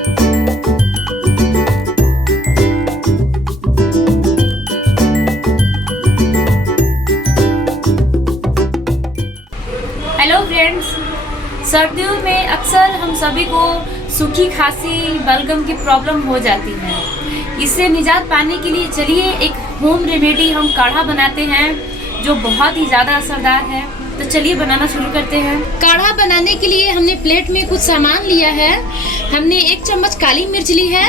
Hello friends, सर्दियों में अक्सर हम सभी को सूखी खांसी, बलगम की प्रॉब्लम हो जाती है। इससे निजात पाने के लिए चलिए एक होम रेमेडी हम काढ़ा बनाते हैं जो बहुत ही ज़्यादा असरदार है। तो चलिए बनाना शुरू करते हैं। काढ़ा बनाने के लिए हमने प्लेट में कुछ सामान लिया है। हमने 1 चम्मच काली मिर्च ली है,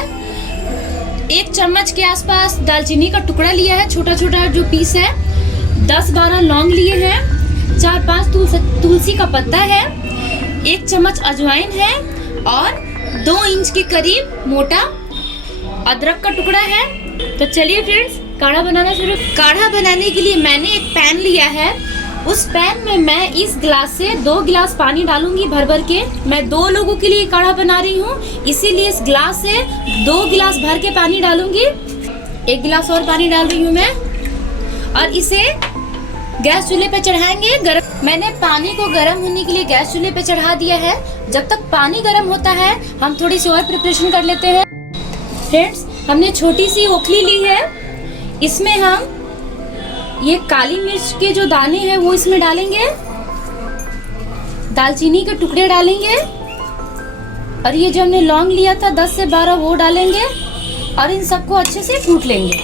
1 चम्मच के आसपास दालचीनी का टुकड़ा लिया है, छोटा छोटा जो पीस है, 10-12 लौंग लिए हैं, 4-5 तुलसी का पत्ता है, 1 चम्मच अजवाइन है और 2 इंच के करीब मोटा अदरक का टुकड़ा है। तो चलिए फ्रेंड्स, काढ़ा बनाना शुरू। काढ़ा बनाने के लिए मैंने एक पैन लिया है। उस पैन में मैं इस गिलास से 2 गिलास पानी डालूंगी भर भर के। मैं 2 लोगों के लिए काढ़ा बना रही हूँ, इसीलिए इस गिलास से 2 गिलास भर के पानी डालूंगी। 1 गिलास और पानी डाल रही हूँ मैं, और इसे गैस चूल्हे पे चढ़ाएंगे। मैंने पानी को गर्म होने के लिए गैस चूल्हे पे चढ़ा दिया है। जब तक पानी गर्म होता है हम थोड़ी सी और प्रिपरेशन कर लेते हैं। फ्रेंड्स, हमने छोटी सी ओखली ली है। इसमें हम ये काली मिर्च के जो दाने हैं वो इसमें डालेंगे, दालचीनी के टुकड़े डालेंगे, और ये जो हमने लौंग लिया था 10 से 12 वो डालेंगे, और इन सबको अच्छे से कूट लेंगे।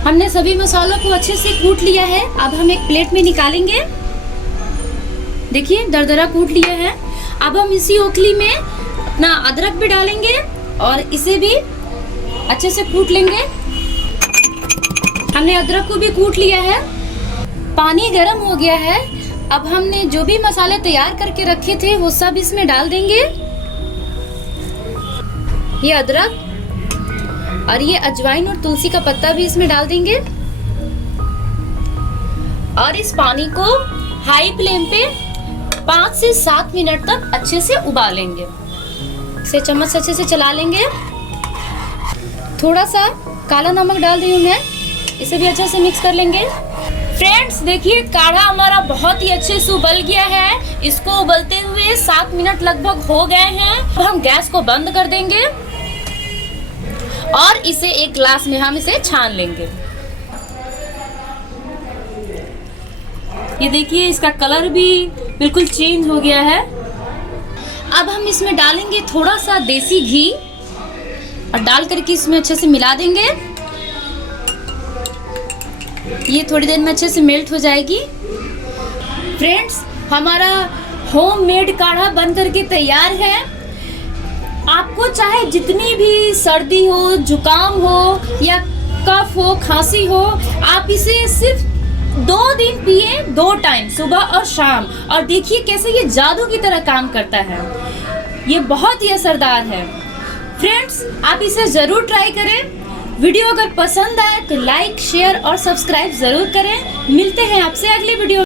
हमने सभी मसालों को अच्छे से कूट लिया है। अब हम एक प्लेट में निकालेंगे। देखिए दरदरा कूट लिया है। अब हम इसी ओखली में अपना अदरक भी डालेंगे और इसे भी अच्छे से कूट लेंगे। हमने अदरक को भी कूट लिया है। पानी गर्म हो गया है। अब हमने जो भी मसाले तैयार करके रखे थे वो सब इसमें डाल देंगे। ये अदरक और ये अजवाइन और तुलसी का पत्ता भी इसमें डाल देंगे, और इस पानी को हाई फ्लेम पे 5 से 7 मिनट तक अच्छे से उबालेंगे। इसे चम्मच से अच्छे से चला लेंगे। थोड़ा सा काला नमक डाल रही हूँ मैं, इसे भी अच्छे से मिक्स कर लेंगे। फ्रेंड्स देखिए, काढ़ा हमारा बहुत ही अच्छे से उबल गया है। इसको उबलते हुए 7 मिनट लगभग हो गए हैं। अब हम गैस को बंद कर देंगे और इसे एक ग्लास में हम इसे छान लेंगे। ये देखिए, इसका कलर भी बिल्कुल चेंज हो गया है। अब हम इसमें डालेंगे थोड़ा सा देसी घी, और डाल करके इसमें अच्छे से मिला देंगे। ये थोड़ी देर में अच्छे से मेल्ट हो जाएगी। फ्रेंड्स, हमारा होममेड काढ़ा बन करके तैयार है। आपको चाहे जितनी भी सर्दी हो, जुकाम हो या कफ हो, खांसी हो, आप इसे सिर्फ 2 दिन पिए, 2 टाइम, सुबह और शाम, और देखिए कैसे ये जादू की तरह काम करता है। ये बहुत ही असरदार है। फ्रेंड्स, आप इसे ज़रूर ट्राई करें। वीडियो अगर पसंद आए तो लाइक, शेयर और सब्सक्राइब ज़रूर करें। मिलते हैं आपसे अगली वीडियो।